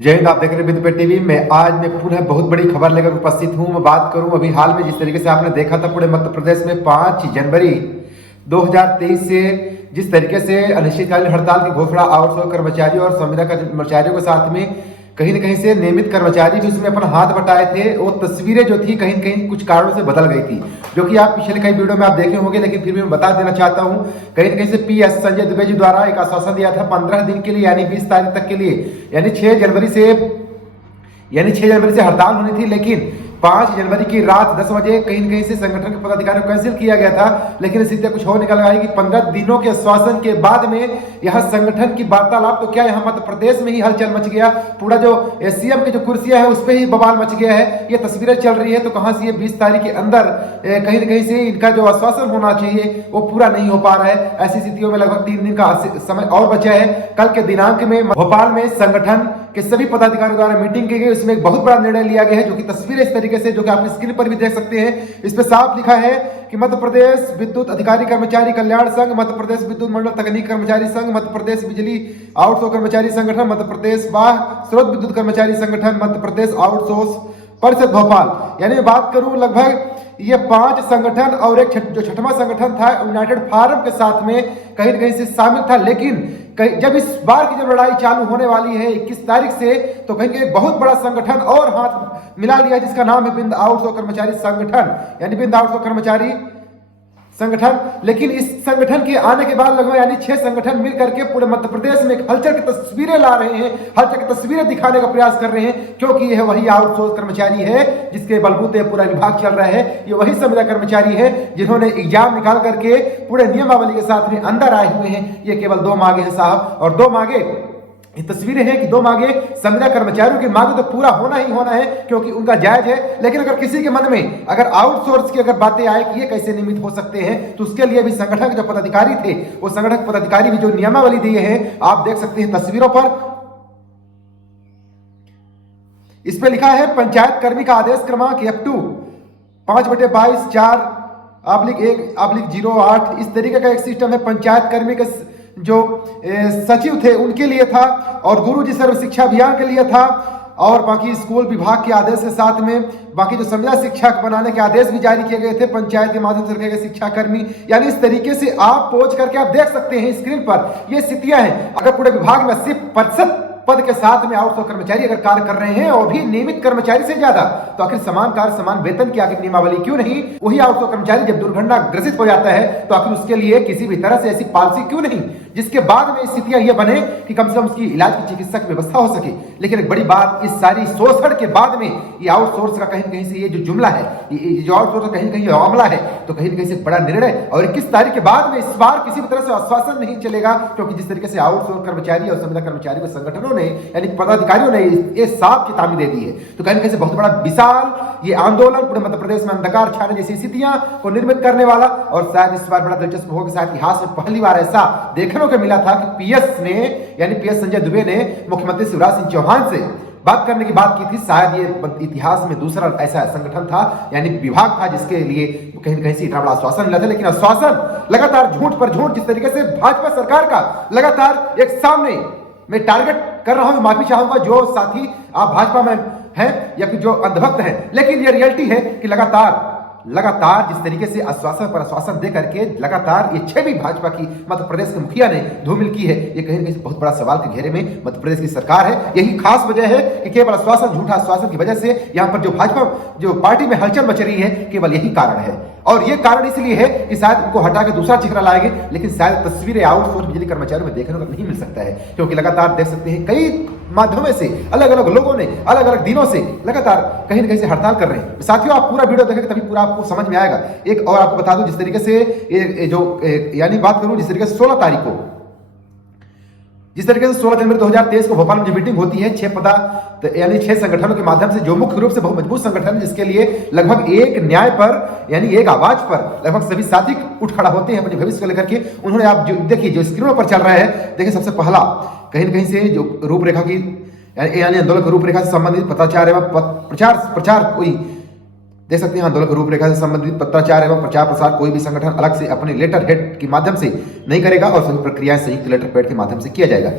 जय हिंद। आप देख रहे हैं बिंदु पे टीवी में। आज मैं पुनः बहुत बड़ी खबर लेकर उपस्थित हूं। मैं बात करूं अभी हाल में जिस तरीके से आपने देखा था पूरे मध्य प्रदेश में 5 जनवरी 2023 से जिस तरीके से अनिश्चितकालीन हड़ताल की घोषणा आउटसोर्स कर्मचारियों और संविदा कर्मचारियों के साथ में कहीं न कहीं से नियमित कर्मचारी भी उसमें अपना हाथ बटाए थे। वो तस्वीरें जो थी कहीं न कहीं कुछ कारणों से बदल गई थी, जो कि आप पिछले कई वीडियो में आप देखे होंगे, लेकिन फिर भी मैं बता देना चाहता हूं। कहीं न कहीं से पीएस संजय दुबे जी द्वारा एक आश्वासन दिया था 15 दिन के लिए, यानी 20 तारीख तक के लिए, यानी 6 जनवरी से हड़ताल होनी थी। लेकिन 5 जनवरी की रात 10 बजे कहीं न कहीं से संगठन के पदाधिकारियों को कैंसिल किया गया था। लेकिन स्थिति कुछ और निकल आई कि 15 दिनों के आश्वासन के बाद में यहां संगठन की वार्तालाप तो क्या, यहां मध्य प्रदेश में ही हलचल मच गया। पूरा जो सीएम की जो कुर्सियां है उस पर ही बवाल मच गया है। ये तस्वीरें चल रही है तो कहां से ये 20 तारीख के अंदर कहीं न कहीं से इनका जो आश्वासन होना चाहिए वो पूरा नहीं हो पा रहा है। ऐसी स्थितियों में लगभग 3 दिन का समय और बचा है। कल के दिनांक में भोपाल में संगठन के सभी पदाधिकारियों द्वारा मीटिंग की गई। उसमें एक बहुत बड़ा निर्णय लिया गया है, जो कि तस्वीरें इस तरीके से, जो कि आप स्क्रीन पर भी देख सकते हैं, इस पे साफ लिखा है कि मध्य प्रदेश विद्युत अधिकारी कर्मचारी कल्याण संघ, मध्य प्रदेश विद्युत मंडल तकनीक कर्मचारी संघ, मध्य प्रदेश बिजली आउटसोर्स कर्मचारी संगठन, मध्य प्रदेश बाह्य स्रोत विद्युत कर्मचारी संगठन, मध्य प्रदेश आउटसोर्स परिषद भोपाल, यानी बात करूं लगभग ये 5 संगठन और एक जो छठवां संगठन था यूनाइटेड फार्म के साथ में कहीं न कहीं से शामिल था। लेकिन जब इस बार की जब लड़ाई चालू होने वाली है 21 तारीख से, तो कहीं एक बहुत बड़ा संगठन और हाथ मिला लिया, जिसका नाम है बिंद आउटसोर्स कर्मचारी संगठन, यानी बिंद आउटसोर्स कर्मचारी संगठन। लेकिन इस संगठन के आने के बाद लगभग यानी 6 संगठन मिलकर के पूरे मध्य प्रदेश में एक हलचल की तस्वीरें ला रहे हैं, हलचल की तस्वीरें दिखाने का प्रयास कर रहे हैं, क्योंकि यह वही आउटसोर्स कर्मचारी है जिसके बलबूते पूरा विभाग चल रहा है। ये वही संविदा कर्मचारी है जिन्होंने एग्जाम निकाल करके पूरे नियमावली के साथ में अंदर आए हुए हैं। ये केवल 2 मांगे हैं साहब, और 2 मांगे ये तस्वीरें हैं कि 2 मांगे संविदा कर्मचारियों की मांग तो पूरा होना ही होना है, क्योंकि उनका जायज है। लेकिन अगर किसी के मन में अगर आउटसोर्स की अगर बातें आए कि ये कैसे नियमित हो सकते हैं, तो उसके लिए भी संगठन के जो पदाधिकारी थे, वो संगठन पदाधिकारी भी जो नियमावली दिए हैं आप देख सकते हैं तस्वीरों पर। इस पे लिखा है पंचायत कर्मी का आदेश क्रमांक F2 5/22/4/1/08 इस तरीके का एक सिस्टम है। पंचायत कर्मी के जो सचिव थे उनके लिए था, और गुरुजी सर्व शिक्षा अभियान के लिए था, और बाकी स्कूल विभाग के आदेश के साथ में बाकी जो संविदा शिक्षक बनाने के आदेश भी जारी किए गए थे पंचायत के माध्यम से रखे गए शिक्षा कर्मी। यानी इस तरीके से आप पहुंच करके आप देख सकते हैं स्क्रीन पर ये स्थितियां हैं। अगर पूरे विभाग में 80% पद के साथ में आउटसोर्स कर्मचारी अगर कार्य कर रहे हैं और भी नियमित कर्मचारी से ज्यादा, तो आखिर समान कार्य समान वेतन की आखिर नियमावली क्यों नहीं? वही आउटसोर्स कर्मचारी जब दुर्घटना ग्रसित हो जाता है तो आखिर उसके लिए किसी भी तरह से ऐसी पॉलिसी क्यों नहीं, जिसके बाद में स्थितियां ये बने कि कम से कम उसकी इलाज की चिकित्सा की व्यवस्था हो सके। लेकिन एक बड़ी बात, इस सारी शोषण के बाद में ये आउटसोर्स का कहीं न कहीं से ये जो जुमला है, ये जो आउटसोर्स का कहीं न कहीं मामला है, तो कहीं न कहीं से बड़ा निर्णय। और 21 तारीख के बाद में इस बार किसी भी तरह से आश्वासन नहीं चलेगा, क्योंकि जिस तरीके से आउटसोर्स कर्मचारी और संविदा कर्मचारी को संगठनों ने यानी अधिकारियों ने ये साफ चेतावनी दे दी है। तो कहीं न कहीं से बहुत बड़ा विशाल ये आंदोलन पूरे मध्य प्रदेश में अंधकार छाने जैसी स्थितियां को निर्मित करने वाला, और शायद इस बार बड़ा दिलचस्प होगा, शायद इतिहास में पहली बार ऐसा देखने को मिला था कि पीएस ने यानी पीएस संजय दुबे ने मुख्यमंत्री शिवराज सिंह चौहान से बात करने की बात की थी। शायद ये इतिहास में दूसरा ऐसा संगठन था, यानी विभाग था, जिसके लिए कहीं न कहीं से इतना बड़ा आश्वासन मिला था। लेकिन आश्वासन लगातार झूठ पर झूठ, जिस तरीके से भाजपा सरकार का लगातार एक सामने मैं टारगेट कर रहा हूं, माफी चाहूंगा जो साथी आप भाजपा में हैं या फिर जो अंधभक्त हैं, लेकिन ये रियलिटी है कि लगातार जिस तरीके से आश्वासन पर आश्वासन दे करके लगातार ये 6 भी भाजपा की मध्य प्रदेश के मुखिया ने धूमिल की है। ये कहीं न कहीं बहुत बड़ा सवाल के घेरे में मध्य प्रदेश की सरकार है। यही खास वजह है कि केवल आश्वासन, झूठा आश्वासन की वजह से यहाँ पर जो भाजपा जो पार्टी में हलचल मच रही है, केवल यही कारण है। और ये कारण इसलिए है कि शायद उनको हटा के दूसरा चेहरा लाएंगे, लेकिन शायद तस्वीरें आउटसोर्स बिजली कर्मचारियों में देखने को नहीं मिल सकता है, क्योंकि लगातार देख सकते हैं कई माध्यमों से अलग अलग लोगों ने अलग अलग दिनों से लगातार कहीं न कहीं से हड़ताल कर रहे हैं। साथियों, आप पूरा वीडियो देखेंगे तभी पूरा आपको समझ में आएगा। एक और आपको बता दूं, जिस तरीके से यानी बात करूं जिस तरीके से 16 तारीख को, जिस तरीके से 16 जनवरी 2023 को भोपाल में जो मीटिंग होती है 6 यानी 6 संगठनों के माध्यम से, जो मुख्य रूप से बहुत मजबूत संगठन है, जिसके लिए लगभग एक न्याय पर यानी एक आवाज पर लगभग सभी साथी उठ खड़ा होते हैं अपने भविष्य को लेकर के। उन्होंने आप जो देखिए जो स्क्रीनों पर चल रहा है, देखिए सबसे पहला कहीं न कहीं से जो रूपरेखा की यानी आंदोलन की रूपरेखा से संबंधित पत्राचार एवं प्रचार कोई देख सकते हैं। आंदोलन की रूपरेखा से संबंधित पत्राचार एवं प्रचार प्रसार कोई भी संगठन अलग से अपने लेटर हेड के माध्यम से नहीं करेगा, और सभी प्रक्रियाएं संयुक्त लेटर पैड के माध्यम से किया जाएगा।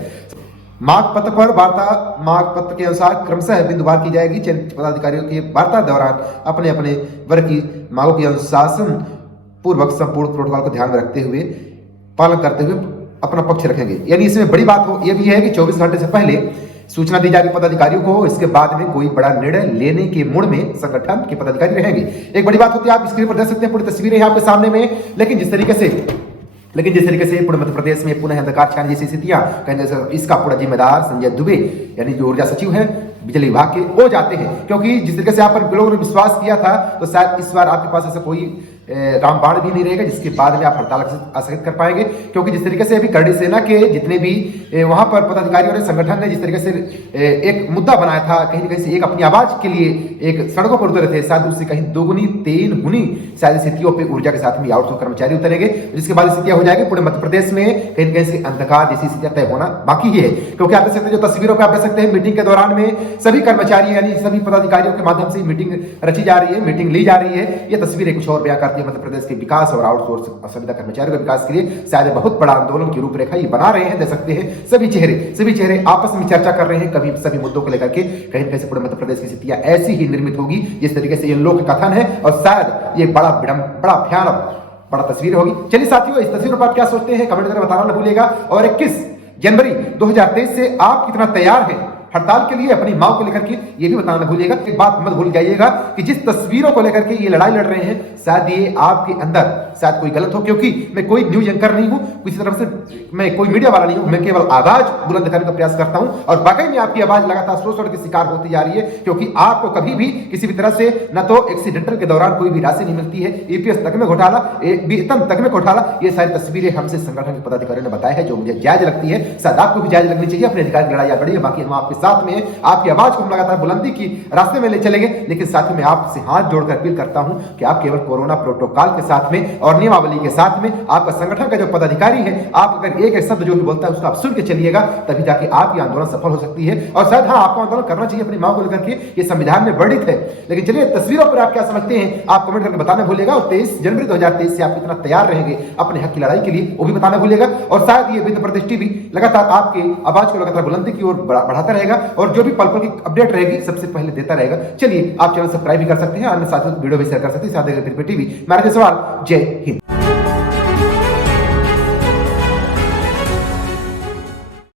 मांग पत्र पर वार्ता। मांग पत्र के अनुसार क्रमशः बिंदुवार की जाएगी। चयनित पदाधिकारियों की वार्ता दौरान अपने अपने वर्ग की मांगों की अनुशासन पूर्वक संपूर्ण प्रोटोकॉल को ध्यान में रखते हुए पालन करते हुए अपना पक्ष रखेंगे। यानी इसमें बड़ी बात हो यह भी है कि 24 घंटे से पहले सूचना दी जाएगी पदाधिकारियों को। इसके बाद में कोई बड़ा निर्णय लेने के मूड में संगठन के पदाधिकारी रहेंगे। एक बड़ी बात होती है, आप स्क्रीन पर देख सकते हैं, पूरी तस्वीरें आपके सामने में। लेकिन जिस तरीके से पूरे मध्य प्रदेश में पुनः अंधकार छाने जैसी स्थितियां, कहीं इसका पूरा जिम्मेदार संजय दुबे यानी जो ऊर्जा सचिव हैं बिजली विभाग के हो जाते हैं। क्योंकि जिस तरीके से आप पर लोगों ने विश्वास किया था, तो शायद इस बार आपके पास ऐसा कोई रामबाण भी नहीं रहेगा जिसके बाद में आप हड़ताल स्थगित कर पाएंगे। क्योंकि जिस तरीके से अभी करड़ी सेना के जितने भी वहां पर पदाधिकारियों ने, संगठन ने जिस तरीके से एक मुद्दा बनाया था, कहीं ना कहीं से एक अपनी आवाज के लिए एक सड़कों पर उतरे थे, शायद उससे कहीं 2 गुनी 3 गुनी शायद स्थितियों पर ऊर्जा के साथ में आउटसोर्स कर्मचारी उतरेंगे, जिसके बाद स्थितियां हो जाएगी पूरे मध्य प्रदेश में कहीं ना कहीं से अंधकार जैसी स्थितियां तय होना बाकी ही है। क्योंकि आप देख सकते हैं, जो तस्वीरों पर आप देख सकते हैं, मीटिंग के दौरान में सभी कर्मचारी यानी सभी पदाधिकारियों के माध्यम से मीटिंग रची जा रही है, मीटिंग ली जा रही है। ये तस्वीरें कुछ और बयां करती है मध्य प्रदेश के विकास और आउटसोर्स संविदा कर्मचारियों के विकास के लिए शायद बहुत बड़ा आंदोलन की रूपरेखा ये बना रहे हैं। देख सकते हैं सभी चेहरे आपस में चर्चा कर रहे हैं, कभी सभी मुद्दों को लेकर के। कहीं न कहीं पूरे मध्य प्रदेश की स्थितियां ऐसी ही निर्मित होगी जिस तरीके से ये लोक कथन है, और शायद ये बड़ा भयानक बड़ा तस्वीर होगी। चलिए साथियों, इस तस्वीर पर आप क्या सोचते हैं कमेंट करके बताना न भूलिएगा। और 21 जनवरी 2023 से आप कितना तैयार हैं हड़ताल के लिए, अपनी मांग को लेकर के, ये भी बताना भूलिएगा। एक बात मत भूल जाइएगा कि जिस तस्वीरों को लेकर के ये लड़ाई लड़ रहे हैं, शायद ये आपके अंदर शायद कोई गलत हो। क्योंकि मैं कोई न्यूज एंकर नहीं हूं, किसी तरफ से मैं कोई मीडिया वाला नहीं हूं, मैं केवल आवाज बुलंद करने का प्रयास करता हूं। और वाकई में आपकी आवाज लगातार शोषण के शिकार होती जा रही है। क्योंकि आपको कभी भी किसी भी तरह से न तो एक्सीडेंटल के दौरान कोई भी राशि नहीं मिलती है, ईपीएस तक में घोटाला, वेतन तक में घोटाला, ये सारी तस्वीरें हमसे संगठन के पदाधिकारियों ने बताया है, जो मुझे जायज लगती है। शायद आपको भी जायज लगनी चाहिए। अपने अधिकार की लड़ाई आप लड़िए, बाकी हम आपके साथ में, आपकी आवाज को हम लगातार बुलंदी की रास्ते में ले चलेंगे। लेकिन साथ में आपसे हाथ जोड़कर अपील करता हूं कि आप केवल कोरोना प्रोटोकॉल के साथ में और नियमावली के साथ में आपका संगठन का जो पदाधिकारी है, आप अगर एक शब्द जो भी बोलता है उसको आप सुन के चलिएगा, तभी जाके आपकी आंदोलन सफल हो सकती है। और शायद हाँ, आपको आंदोलन करना चाहिए अपनी मांग को लेकर के, ये संविधान में वर्णित है। लेकिन चलिए, तस्वीरों पर आप क्या समझते हैं आप कमेंट करके बताना भूलिएगा। और 23 जनवरी 2023 से आप कितना तैयार रहेंगे अपने हक की लड़ाई के लिए, वो भी बताना भूलिएगा। और शायद ये मध्य प्रदेश टीवी लगातार आपके आवाज को लगातार बुलंदी की ओर बढ़ाता रहेगा, और जो भी पल पल की अपडेट रहेगी सबसे पहले देता रहेगा। चलिए, आप चैनल सब्सक्राइब भी कर सकते हैं, अन्य साथियों को वीडियो भी शेयर कर सकते हैं। साथ टीवी, मेरा सवाल, जय हिंद।